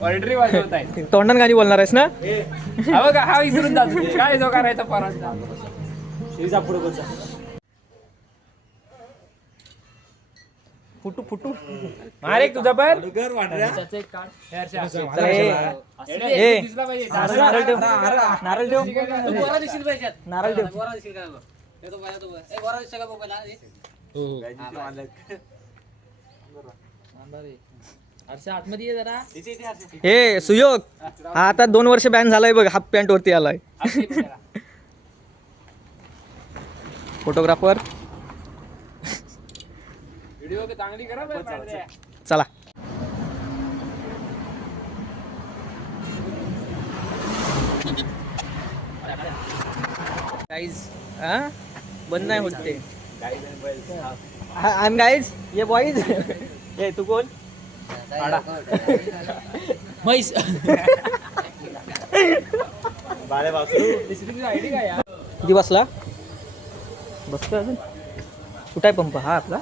ऑर्डरी वाजवत आहे. तोंडान गाणी बोलणार आहेस ना? हा बघा, हा विसरून जातो. काय जो करायचा परत फुटू फुटू मारे तुझा पण दिसला पाहिजे. नारळ ठेव, नारळ ठेव, नारळ ठेव. हे सुयोग हा आता 2 वर्ष बॅन झालाय बघ. हाफ पॅन्ट वरती आलाय. फोटोग्राफर व्हिडिओ चांगली करा. चला गाईज. बंद नाही होत ते. I am guys. ये बॉईज. हे तू कोण? म्हैस किती बसला? बसतोय अजून. कुठे आहे पंप? हा आपला.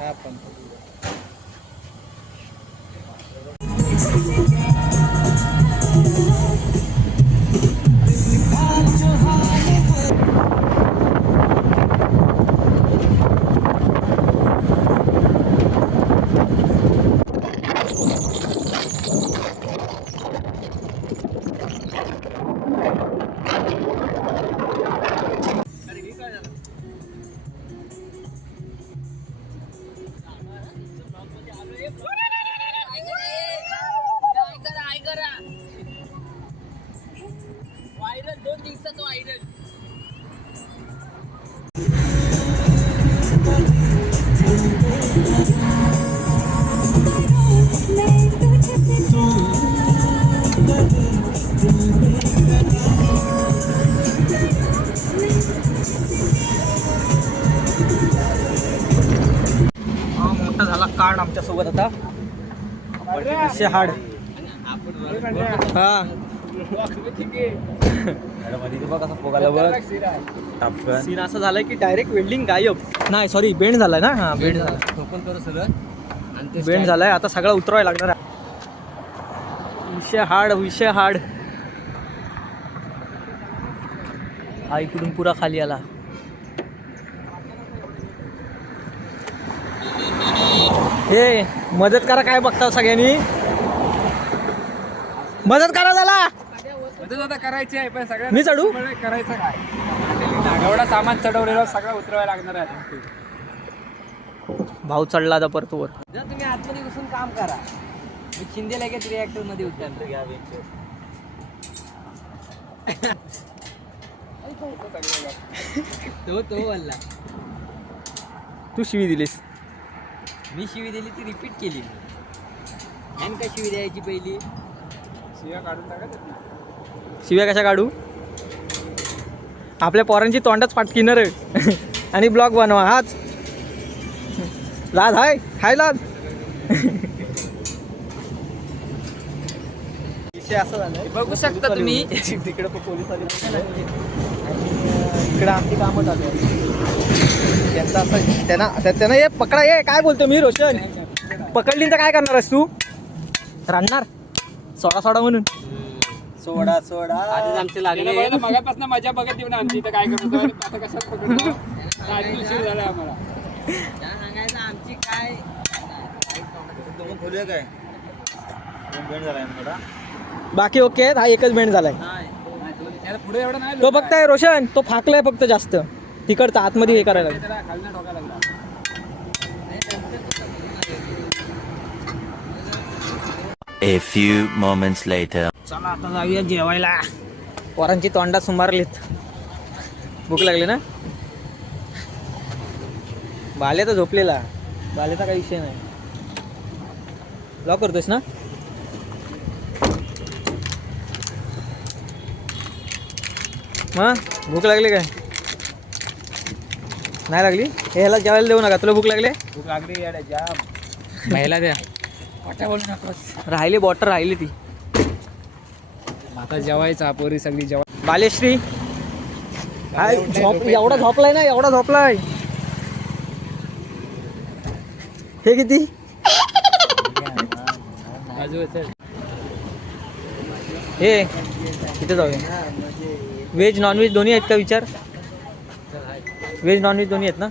व्हायरल 2 दिवसात व्हायरल. हा मोठा झाला कार्ड आमच्या सोबत आता. हाड. हा सीन असं झालंय की डायरेक्ट वेल्डिंग गायब. नाही सॉरी बेंड झालाय ना. हा बेंड झाला. बेंड झालाय. आता सगळं उतरवायला लागणार आहे. विषय हाड. हा इकडून पुरा खाली आला. हे मदत करा. काय बघता सगळ्यांनी? मदत करा झाला. आता करायची आहे पण सगळ्या मी चढू? करायचं काय? एवढा सामान चढवलेलं सगळं उतरवायला लागणार आहे. भाऊ चढला आता परतूवर. जर तुम्ही आतमध्ये घुसून काम करा. मी शिंदे लगेच रिॲक्टर मध्ये उतरतो. तो बोलला. तू शिवी दिलीस. मी शिवी दिली ती रिपीट केली. आणि काय शिवी द्यायची पहिली? शिव्या काढून टाकायचं. शिव्या कशा काढू? आपल्या पोरांची तोंडच फाटकीनर आणि ब्लॉग बनवा. हाच लाज हाय लाज. विषय असं झालं. बघू शकता तुम्ही. तिकडे पोलीस आले. इकडे आमची कामं चालू आहेत. त्यांचं असं त्यांना ये पकडा. ये काय बोलतो मी? रोशन पकडली तर काय करणार आहेस तू? राहणार सोडा म्हणून. सोडा आधीच आमचे लागले. मगापासून मजा बघत येऊन आमची इथं काय करतो. आता कशात पकडतो? उशीर झाला आम्हाला. सांगायचं आमची काय काय बाकी ओके. हा एकच बेंड झालाय. पुढे एवढं नाही. तो बघताय रोशन. तो फाकलाय फक्त जास्त. तिकडचा आतमध्ये हे करायला लागलं. खालना ठोकायला लागला. A few moments later. चला आता जाऊया जेवायला. पोरांची तोंडात सुमारलीत. भूक लागली ना? बाल्या तर झोपलेला. बाल्याचा काही विषय नाही. लॉक करतोयस ना? मग भूक लागली काय? नाही लागली? ह्याला जेवायला देऊ नका. तुला भूक लागली? भूक लागली यार जाम. महिला द्या. मोठ्या बोलू नकोस. राहिली बॉटल राहिली ती. आता जेवायचा. पोरी सगळी जेवाय. बालेश्री एवढा झोपलाय ना. एवढा झोपलाय. हे किती? हे इथे जाऊया. व्हेज नॉनव्हेज दोन्ही आहेत का विचार? व्हेज नॉनव्हेज दोन्ही आहेत ना?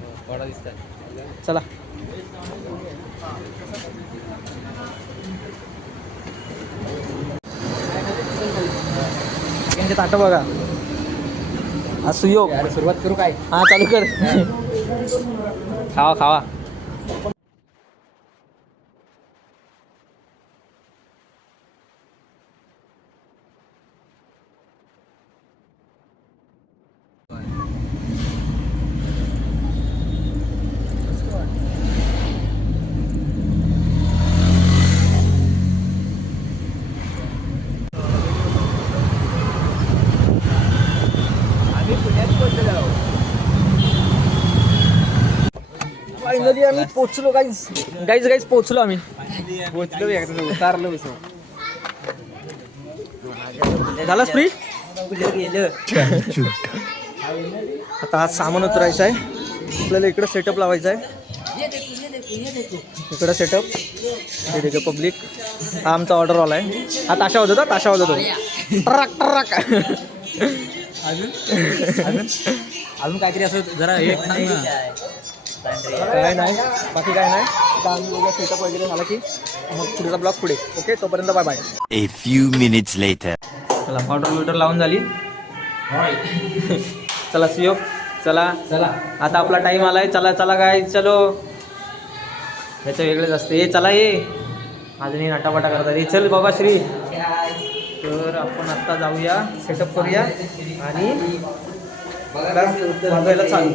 चला. त्यांचे ताटं बघा. हा सुयोग. सुरुवात करू काय? हा चालू कर. खावा खावा. फायनली आम्ही पोचलो गाईज. गाईज पोचलो आम्ही. पोचलो उतारलो. झालाच फ्री. गेलं. आता हा सामान उतरायचा आहे. आपल्याला इकडं सेटअप लावायचा आहे. इकडं सेटअप. हे पब्लिक. हा आमचा ऑर्डर वाला आहे. हा ताशा वाजवतो. ताशा वाजवतो. Truck truck. अजून काहीतरी असं जरा एक सांग ना. काय नाही बाकी काय नाही. आता आम्ही उद्या सेटअप वगैरे झाला की मग पुढचा ब्लॉग पुढे. ओके तोपर्यंत bye bye. A few minutes later. चला पावडर लावून झाली. चला सुयोग चला. चला आता आपला टाइम आलाय. चला चला काय चलो. याचं वेगळंच असतं. ये चला ये. अजूनही नटापटा करतात. ये चल बाबा श्री. तर आपण आत्ता जाऊया सेटअप करूया आणि वाजवायला चालू.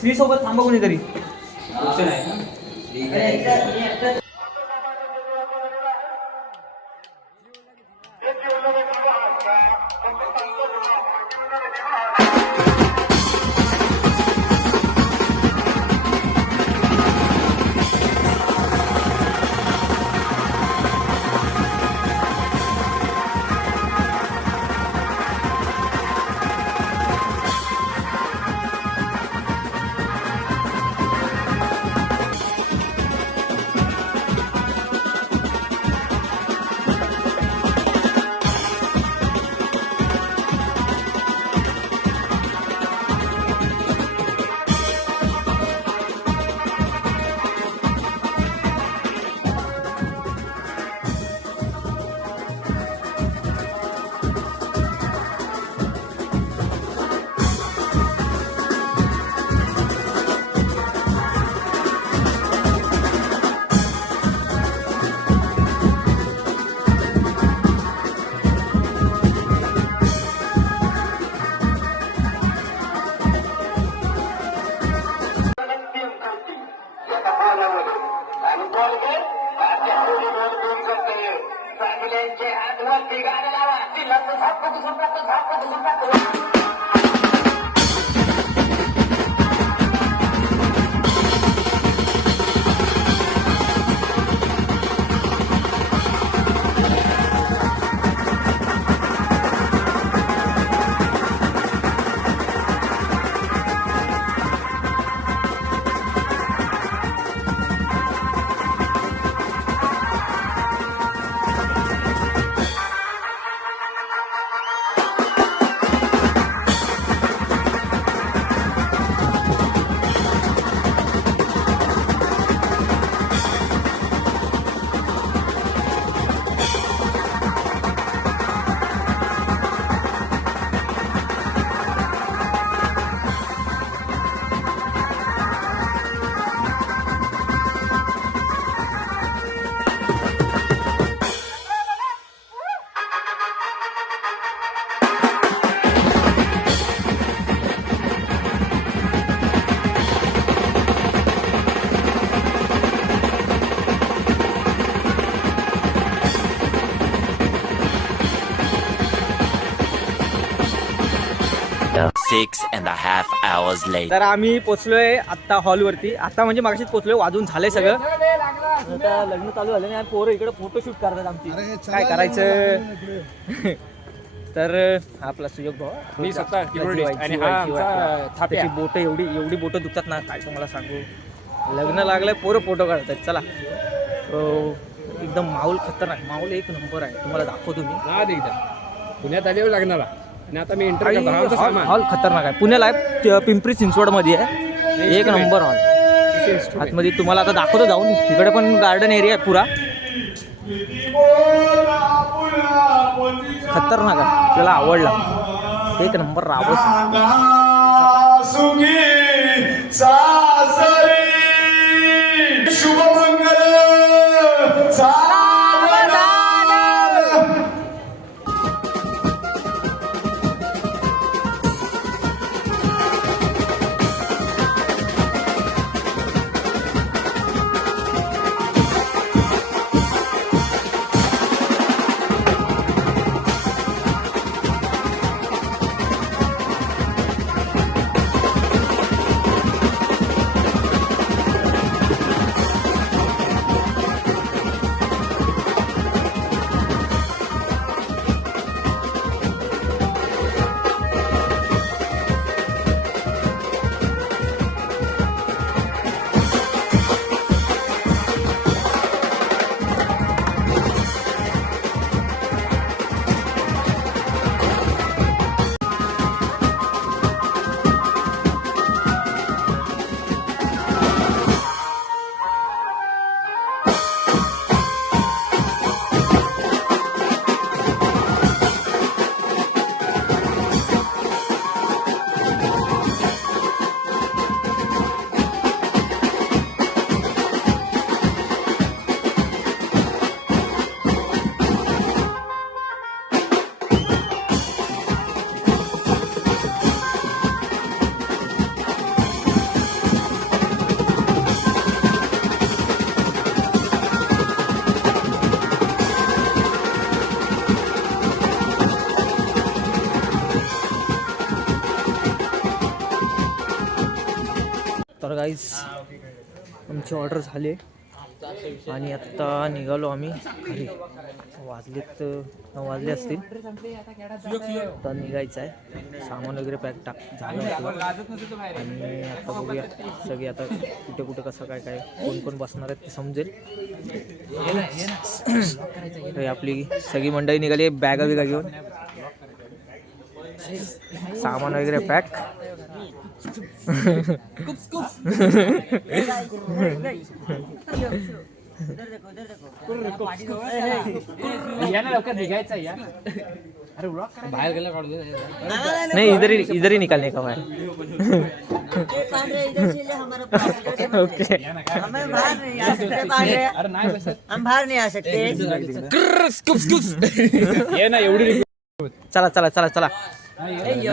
श्री सोबत थांबा कोणीतरी. later, 6.5 hours later. तर आम्ही पोचलोय आत्ता हॉलवरती. आत्ता म्हणजे मागाशीच पोचलोय. वाजून झालंय सगळं. आता लग्न चालू झालं नाही. पोरं इकडे फोटोशूट करतात आमची. काय करायचं. तर आपला सुयोग भाऊ मी स्वतः किरोडी आणि हा आमचा थाप्या. त्याची बोटं एवढी बोटं दुखतात ना काय तुम्हाला सांगू. लग्न लागलंय पोरं फोटो काढतात. चला एकदम माहोल खतरनाक, माहोल एक नंबर आहे, तुम्हाला दाखवतो मी. राहत एकदा पुण्यात आल्यावर लागणार आणि आता मी एंटर करतो. हा होता हॉल सामान. हॉल खतरनाक आहे. पुण्याला आहे, पिंपरी चिंचवड मध्ये आहे, एक नंबर हॉल. किती instrument. आतमध्ये तुम्हाला आता दाखवतो जाऊन. इकडे पण गार्डन एरिया आहे पुरा, खतरनाक आहे, आपल्याला आवडला, एक नंबर. राबस तर गाईज आमची ऑर्डर झाली आणि आत्ता निघालो आम्ही घरी. वाजलेत 9 वाजले असतील, आता निघायचं आहे. सामान वगैरे पॅक झालं आपलं. आणि आता बघूया सगळे आता कुठे कुठे कसं काय काय कोण कोण बसणार आहेत ते समजेल. हे आपली सगळी मंडळी निघाली बॅगा बिगा घेऊन, सामान वगैरे पॅक. बाहेर गेला काढून नहीं, इधर ही निकालने का है. ओके, हमें बाहर नहीं आ सकते. अरे नाही बसत. हम बाहर नहीं आ सकते. ये ना एवढी चला चला चला चला.